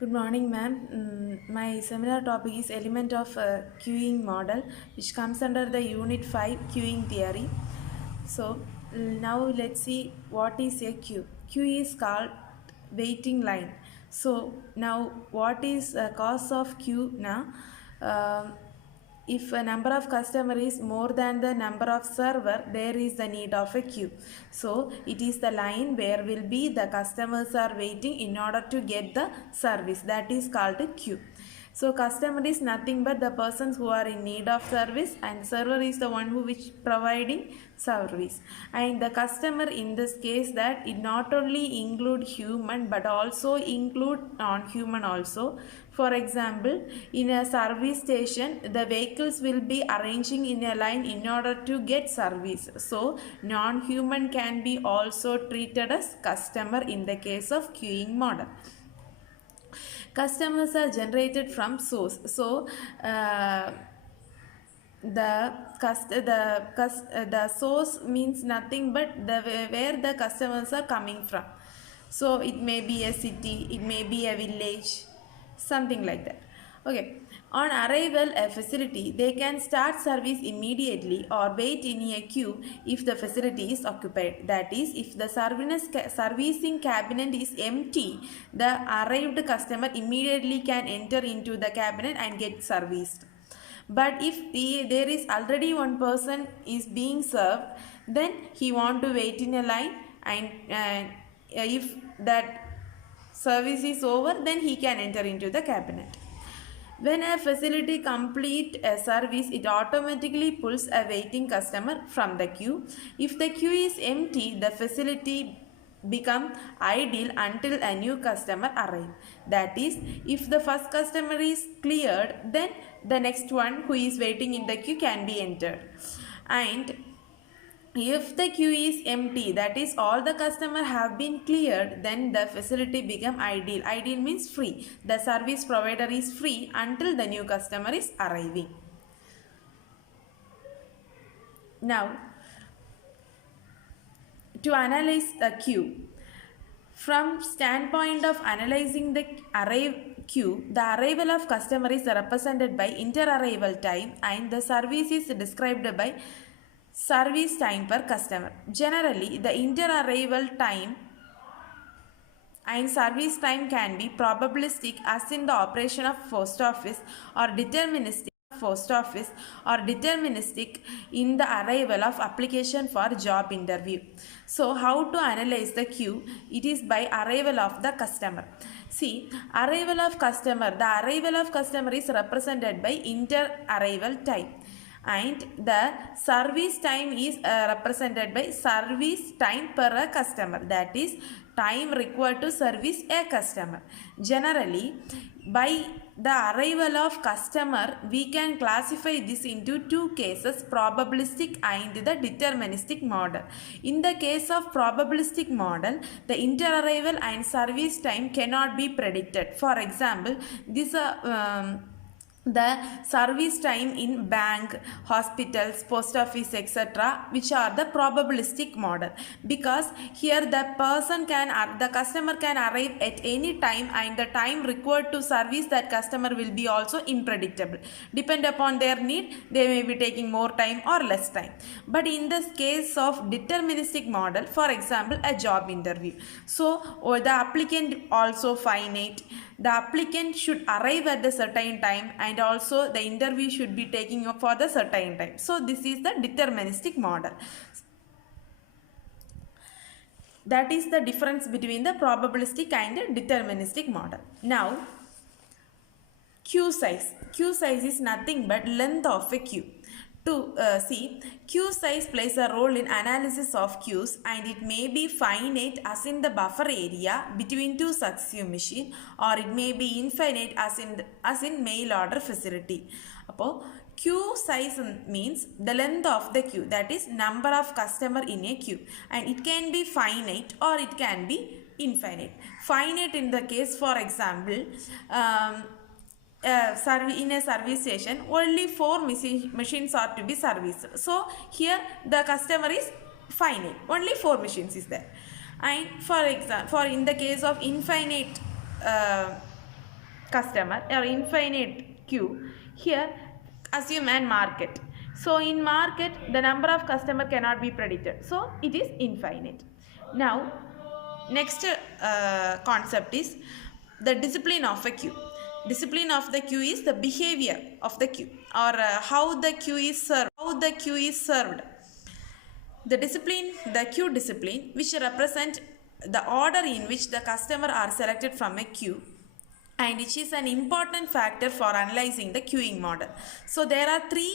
Good morning, ma'am. My seminar topic is element of queuing model, which comes under the Unit 5 queuing theory. So now let's see what is a queue. Queue is called waiting line. So now what is the cause of queue now? Um if a number of customer is more than the number of server, there is the need of a queue. So it is the line where will be the customers are waiting in order to get the service, that is called a queue. So customer is nothing but the persons who are in need of service, and server is the one who which providing service. And the customer in this case, that it not only include human but also include non-human also. For example, in a service station, the vehicles will be arranging in a line in order to get service. So non-human can be also treated as customer in the case of queuing model. Customers are generated from source. So the source means nothing but the where the customers are coming from. So it may be a city, it may be a village, something like that. Okay. On arrival a facility, they can start service immediately or wait in a queue if the facility is occupied. That is, if the servicing cabinet is empty, the arrived customer immediately can enter into the cabinet and get serviced. But if there is already one person is being served, then he want to wait in a line, and if that service is over, then he can enter into the cabinet. When a facility complete a service, it automatically pulls a waiting customer from the queue. If the queue is empty, the facility become idle until a new customer arrives. That is, if the first customer is cleared, then the next one who is waiting in the queue can be entered. And if the queue is empty, that is all the customer have been cleared, then the facility become ideal. Ideal means free. The service provider is free until the new customer is arriving. Now, to analyze the queue, from standpoint of analyzing the queue, the arrival of customer is represented by inter-arrival time, and the service is described by service time per customer. Generally, the inter-arrival time and service time can be probabilistic, as in the operation of post office, or deterministic post office, or deterministic in the arrival of application for job interview. So how to analyze the queue? It is by arrival of the customer. See, arrival of customer, the arrival of customer is represented by inter-arrival time, and the service time is represented by service time per a customer, that is time required to service a customer. Generally, by the arrival of customer, we can classify this into two cases, probabilistic and the deterministic model. In the case of probabilistic model, the inter-arrival and service time cannot be predicted. For example, this the service time in bank, hospitals, post office, etc., which are the probabilistic model, because here the customer can arrive at any time, and the time required to service that customer will be also unpredictable. Depend upon their need, they may be taking more time or less time. But in this case of deterministic model, for example, a job interview, so the applicant also finite, the applicant should arrive at the certain time, and also the interview should be taking up for the certain time. So this is the deterministic model. That is the difference between the probabilistic and deterministic model. Now, queue size. Queue size is nothing but length of a queue. To see, queue size plays a role in analysis of queues, and it may be finite, as in the buffer area between two successive machines, or it may be infinite, as in mail order facility. Appo, queue size means the length of the queue, that is number of customer in a queue, and it can be finite or it can be infinite. Finite in the case, for example, in a service station, only 4 machines are to be serviced. So here the customer is finite, only 4 machines is there. And for example, in the case of infinite customer or infinite queue, here assume an market. So in market the number of customer cannot be predicted, so it is infinite. Now next concept is the discipline of a queue. Discipline of the queue is the behavior of the queue, or how the queue is served. The queue discipline, which represent the order in which the customer are selected from a queue, and which is an important factor for analyzing the queuing model. So there are three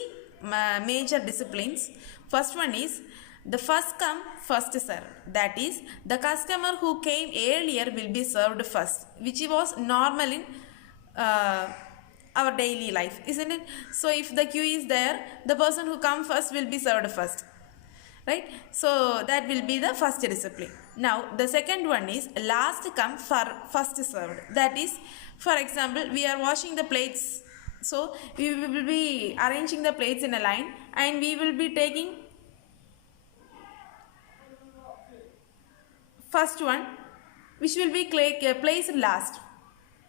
major disciplines. First one is the first come first served, that is the customer who came earlier will be served first, which was normal in our daily life, isn't it? So if the queue is there, the person who come first will be served first, right? So that will be the first discipline. Now the second one is last come first served, that is, for example, we are washing the plates, so we will be arranging the plates in a line and we will be taking first one, which will be placed last,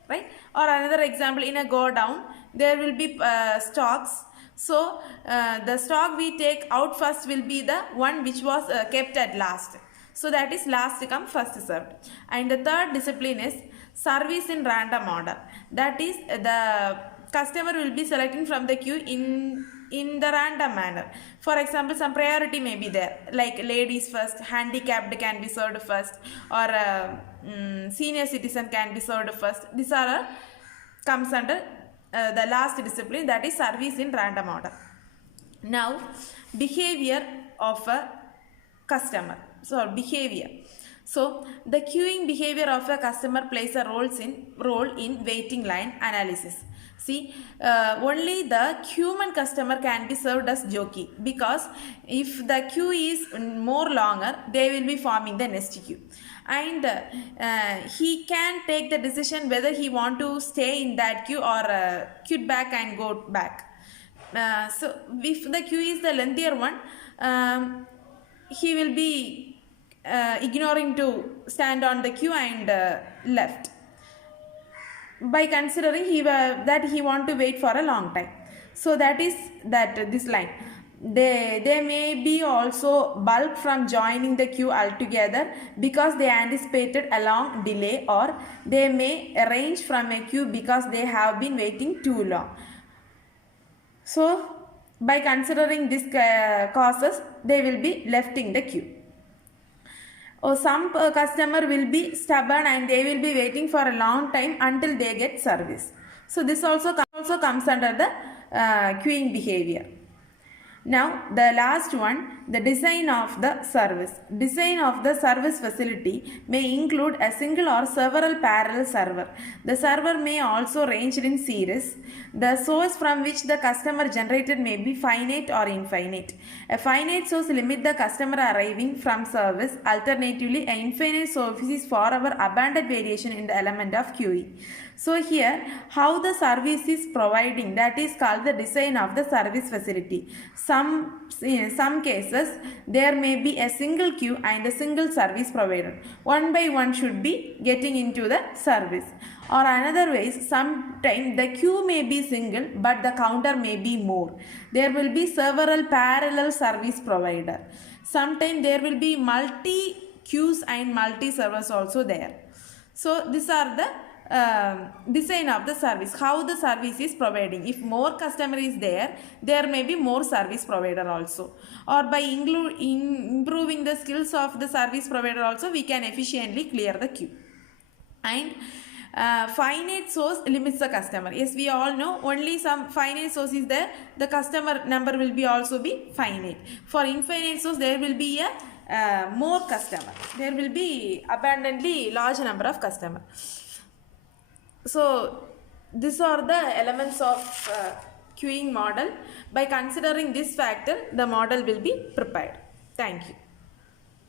right? Or another example, in a go down there will be stocks, so the stock we take out first will be the one which was kept at last, so that is last come first served. And the third discipline is service in random order, that is the customer will be selecting from the queue in the random manner. For example, some priority may be there, like ladies first, handicapped can be served first, or senior citizen can be served first. These are comes under the last discipline, that is service in random order. Now behavior of a customer. So behavior. So the queuing behavior of a customer plays a role in waiting line analysis. See, only the human customer can be served as jockey, because if the queue is more longer, they will be forming the next queue, and he can take the decision whether he want to stay in that queue or quit back and go back. So if the queue is the lengthier one, he will be ignoring to stand on the queue and left, by considering that he want to wait for a long time. So that is this line. They may be also bulk from joining the queue altogether because they anticipated a long delay, or they may range from a queue because they have been waiting too long. So by considering these causes, they will be left in the queue. Or some customer will be stubborn and they will be waiting for a long time until they get service. So this also comes under the queuing behavior. Now the last one, the design of the service. Design of the service facility may include a single or several parallel server. The server may also range in series. The source from which the customer generated may be finite or infinite. A finite source limits the customer arriving from service. Alternatively, an infinite source is for our abundant variation in the element of queuing. So here, how the service is providing, that is called the design of the service facility. In some cases, there may be a single queue and a single service provider. One by one should be getting into the service. Or another ways, sometimes the queue may be single but the counter may be more. There will be several parallel service provider. Sometimes there will be multi queues and multi servers also there. So these are the design of the service, how the service is providing. If more customer is there, there may be more service provider also, or by improving the skills of the service provider also, we can efficiently clear the queue. And finite source limits the customer. Yes, we all know only some finite source is there, the customer number will be also be finite. For infinite source, there will be a more customer, there will be abundantly large number of customer. So these are the elements of queuing model. By considering this factor, the model will be prepared. Thank you.